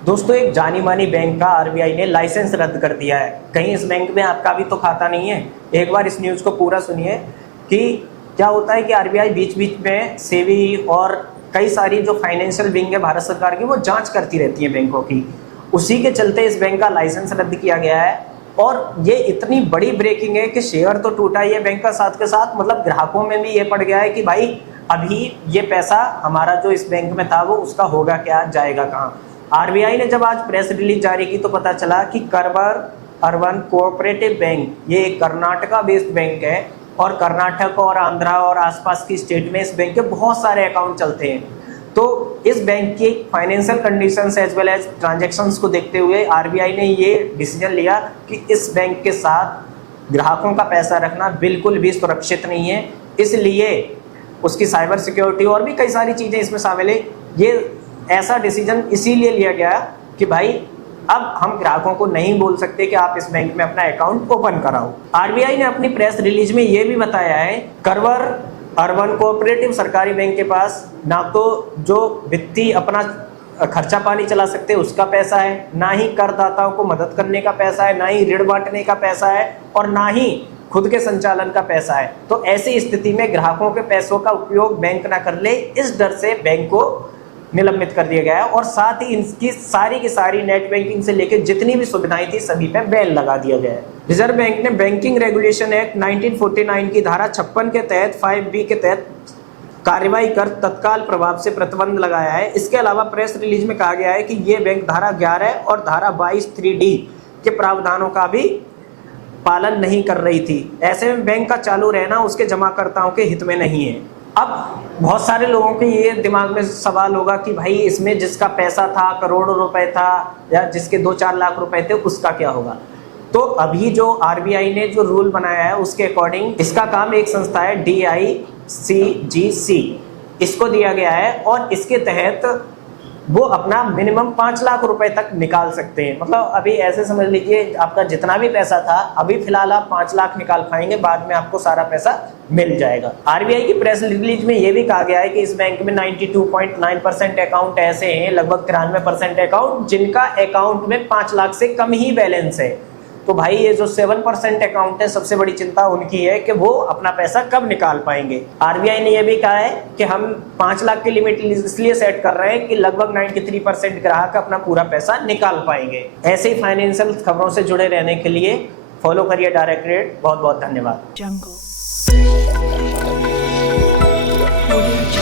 दोस्तों, एक जानी मानी बैंक का आरबीआई ने लाइसेंस रद्द कर दिया है। कहीं इस बैंक में आपका भी तो खाता नहीं है। एक बार इस न्यूज़ को पूरा सुनिए कि क्या होता है कि आरबीआई बीच बीच में सेबी और कई सारी जो फाइनेंशियल विंग है भारत सरकार की, वो जांच करती रहती है बैंकों की। उसी के चलते इस बैंक का लाइसेंस रद्द किया गया है। और ये इतनी बड़ी ब्रेकिंग है कि शेयर तो टूटा ही है बैंक का, साथ के साथ मतलब ग्राहकों में भी ये पड़ गया है कि भाई अभी ये पैसा हमारा जो इस बैंक में था वो उसका होगा क्या, जाएगा कहाँ। आरबीआई ने जब आज प्रेस रिलीज जारी की तो पता चला कि करवर अर्बन कोऑपरेटिव बैंक, ये एक कर्नाटका बेस्ड बैंक है और कर्नाटक और आंध्रा और आसपास की स्टेट में इस बैंक के बहुत सारे अकाउंट चलते हैं। तो इस बैंक की financial conditions as well as transactions को देखते हुए आरबीआई ने ये डिसीजन लिया कि इस बैंक के साथ ग्राहकों का पैसा रखना बिल्कुल भी सुरक्षित नहीं है। इसलिए उसकी साइबर सिक्योरिटी और भी कई सारी चीज़ें इसमें शामिल है। ये ऐसा डिसीजन इसीलिए लिया गया कि भाई अब हम ग्राहकों को नहीं बोल सकते कि आप इस बैंक में अपना अकाउंट ओपन कराओ। आरबीआई ने अपनी प्रेस रिलीज में ये भी बताया है, करवर अर्बन कोऑपरेटिव सरकारी बैंक के पास ना तो जो वित्तीय अपना खर्चा पानी चला सकते उसका पैसा है, ना ही करदाताओं को मदद करने का पैसा है, ना ही ऋण बांटने का पैसा है और ना ही खुद के संचालन का पैसा है। तो ऐसी स्थिति में ग्राहकों के पैसों का उपयोग बैंक ना कर ले, इस डर से बैंक को निलंबित कर दिया गया है। और साथ ही इनकी सारी की सारी नेट बैंकिंग से लेकर जितनी भी सुविधाएं थी सभी पे बैन लगा दिया गया है। रिजर्व बैंक ने बैंकिंग रेगुलेशन एक्ट 1949 की धारा 56 के तहत 5B के तहत कार्रवाई कर तत्काल प्रभाव से प्रतिबंध लगाया है। इसके अलावा प्रेस रिलीज में कहा गया है कि ये बैंक धारा 11 और धारा 22(3)D के प्रावधानों का भी पालन नहीं कर रही थी। ऐसे में बैंक का चालू रहना उसके जमाकर्ताओं के हित में नहीं है। अब बहुत सारे लोगों के ये दिमाग में सवाल होगा कि भाई इसमें जिसका पैसा था, करोड़ों रुपए था या जिसके 2-4 लाख रुपए थे, उसका क्या होगा। तो अभी जो आरबीआई ने जो रूल बनाया है उसके अकॉर्डिंग इसका काम एक संस्था है DICGC, इसको दिया गया है और इसके तहत वो अपना मिनिमम 5 लाख रुपए तक निकाल सकते हैं। मतलब अभी ऐसे समझ लीजिए आपका जितना भी पैसा था अभी फिलहाल आप 5 लाख निकाल पाएंगे, बाद में आपको सारा पैसा मिल जाएगा। आरबीआई की प्रेस रिलीज में ये भी कहा गया है कि इस बैंक में 92.9% अकाउंट ऐसे हैं, लगभग 93% अकाउंट जिनका अकाउंट में 5 लाख से कम ही बैलेंस है। तो भाई ये जो 7% अकाउंट है, सबसे बड़ी चिंता उनकी है कि वो अपना पैसा कब निकाल पाएंगे। आरबीआई ने यह भी कहा है कि हम 5 लाख की लिमिट इसलिए सेट कर रहे हैं कि लगभग 93% ग्राहक अपना पूरा पैसा निकाल पाएंगे। ऐसे ही फाइनेंशियल खबरों से जुड़े रहने के लिए फॉलो करिए डायरेक्ट रेट। बहुत बहुत धन्यवाद।